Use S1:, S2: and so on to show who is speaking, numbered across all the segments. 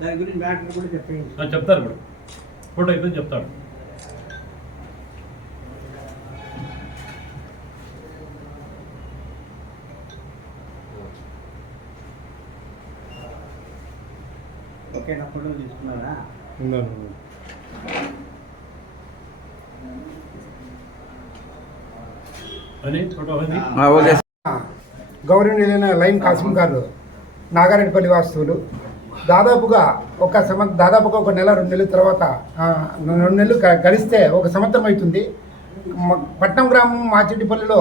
S1: దాని గురించి మ్యాటర్ కూడా చెప్పండి
S2: ఆ, చెప్తారు ఇప్పుడు ఫోటో అయితే చెప్తాడు
S1: ఓకే నా ఫోటో తీసుకున్నారా?
S2: అని ఫోటో అది
S3: ఓకే.
S4: గౌరవనీయులైన లైన్ కాసిం గారు నాగారెడ్డిపల్లి వాస్తువులు దాదాపుగా ఒక సంవ దాదాపుగా ఒక నెల రెండు నెలల తర్వాత రెండు నెలలు గడిస్తే ఒక సంవత్సరం అవుతుంది. పట్నం గ్రామం మాచెడ్డిపల్లిలో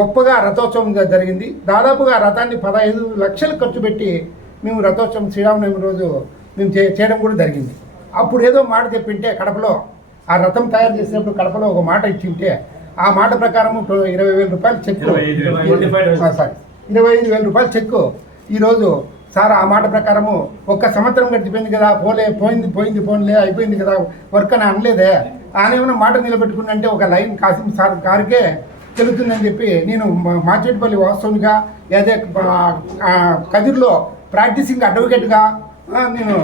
S4: గొప్పగా రథోత్సవం జరిగింది. దాదాపుగా రథాన్ని పదహైదు లక్షలు ఖర్చు పెట్టి మేము రథోత్సవం శ్రీరామనవమి రోజు మేము చేయడం కూడా జరిగింది. అప్పుడు ఏదో మాట చెప్పింటే కడపలో ఆ రథం తయారు చేసినప్పుడు కడపలో ఒక మాట ఇచ్చింటే ఆ మాట ప్రకారం ఇరవై వేల రూపాయలు చెక్. సారీ. ఇరవై ఐదు వేల రూపాయలు చెక్కు. ఈరోజు సార్ ఆ మాట ప్రకారము ఒక్క సంవత్సరం గడిచిపోయింది కదా పోలే పోయింది పోయింది పోన్లే అయిపోయింది కదా వర్క్ అని అనలేదే. ఆయన ఏమైనా మాట నిలబెట్టుకున్నంటే ఒక లైన్ కాసిం సార్ గారికే తెలుస్తుందని చెప్పి నేను మా- మాచేటిపల్లి వాస్తవునిగా అదే కదిర్లో ప్రాక్టీసింగ్ అడ్వకేట్గా నేను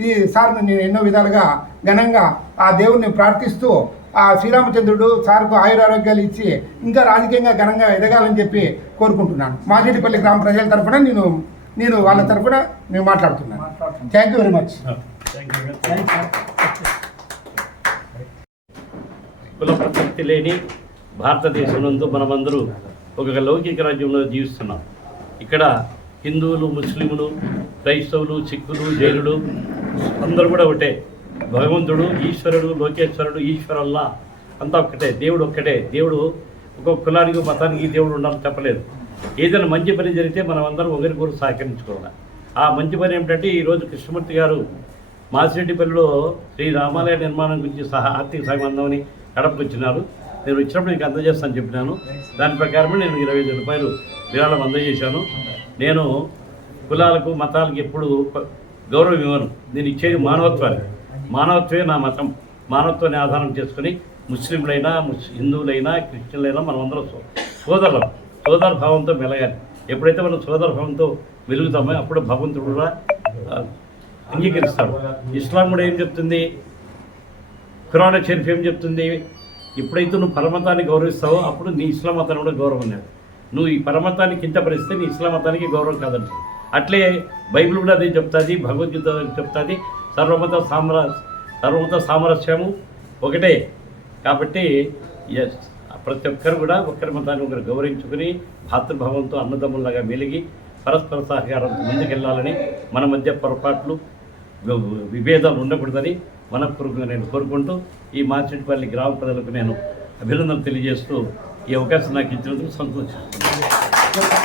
S4: ఈ సార్ని నేను ఎన్నో విధాలుగా ఘనంగా ఆ దేవుణ్ణి ప్రార్థిస్తూ ఆ శ్రీరామచంద్రుడు సార్కు ఆయురారోగ్యాలు ఇచ్చి ఇంకా రాజకీయంగా ఘనంగా ఎదగాలని చెప్పి కోరుకుంటున్నాను. మాజేటిపల్లి గ్రామ ప్రజల తరఫున నేను నేను వాళ్ళ తరఫున నేను మాట్లాడుతున్నాను. థ్యాంక్ యూ వెరీ మచ్
S2: కుల ప్రసక్తి లేని భారతదేశం నందు మనమందరూ ఒక లౌకిక రాజ్యంలో జీవిస్తున్నాం. ఇక్కడ హిందువులు ముస్లింలు క్రైస్తవులు సిక్కులు జైనులు అందరూ కూడా ఒకటే. భగవంతుడు ఈశ్వరుడు లోకేశ్వరుడు ఈశ్వరల్లా అంతా ఒక్కటే. దేవుడు ఒక్కటే. దేవుడు ఒక్కొక్క కులానికి మతానికి దేవుడు ఉండాలని చెప్పలేదు. ఏదైనా మంచి పని జరిగితే మనం అందరం ఒకరికొకరు సహకరించుకోవాలి. ఆ మంచి పని ఏమిటంటే ఈరోజు కృష్ణమూర్తి గారు మాసిరెడ్డిపల్లిలో శ్రీ రామాలయ నిర్మాణం గురించి సహా ఆర్థిక సంబంధమని అందామని కడపకు వచ్చినారు నేను వచ్చినప్పుడు నీకు అందజేస్తాను చెప్పినాను. దాని ప్రకారమే నేను ఇరవై ఐదు రూపాయలు విరాళం అందజేశాను. నేను కులాలకు మతాలకు ఎప్పుడు గౌరవం ఇవ్వను. నేను ఇచ్చేది మానవత్వాన్ని. మానవత్వమే నా మతం. మానవత్వాన్ని ఆధారం చేసుకుని ముస్లింలైనా ముస్ హిందువులైనా క్రిస్టియన్లైనా మనం అందరం సో- సోదరులం. సోదర భావంతో మెలగాలి. ఎప్పుడైతే మనం సోదర భావంతో మెలుగుతామో అప్పుడు భగవంతుడు కూడా అంగీకరిస్తాడు. ఇస్లాం కూడా ఏం చెప్తుంది? ఖురాన్ షరీఫ్ ఏం చెప్తుంది? ఎప్పుడైతే నువ్వు పరమతాన్ని గౌరవిస్తావో అప్పుడు నీ ఇస్లాం మతాన్ని కూడా గౌరవం లేదు నువ్వు ఈ పరమతాన్ని కించపరిస్తే నీ ఇస్లాం మతానికి గౌరవం కాదంట. అట్లే బైబిల్ కూడా అదే చెప్తుంది భగవద్గీత చెప్తుంది. సర్వమత సామరా సర్వమత సామరస్యము ఒకటే. కాబట్టి ఎస్, ప్రతి ఒక్కరు కూడా ఒకరి మతాన్ని ఒకరు గౌరవించుకుని భాతృభావంతో అన్నదమ్ముల్లాగా మెలిగి పరస్పర సహకారంతో ముందుకెళ్ళాలని మన మధ్య పొరపాట్లు విభేదాలు ఉండకూడదని మనపూర్వకంగా నేను కోరుకుంటూ ఈ మార్చెట్పల్లి గ్రామ ప్రజలకు నేను అభినందనలు తెలియజేస్తూ ఈ అవకాశం నాకు ఇచ్చినందుకు సంతోషిస్తున్నాను.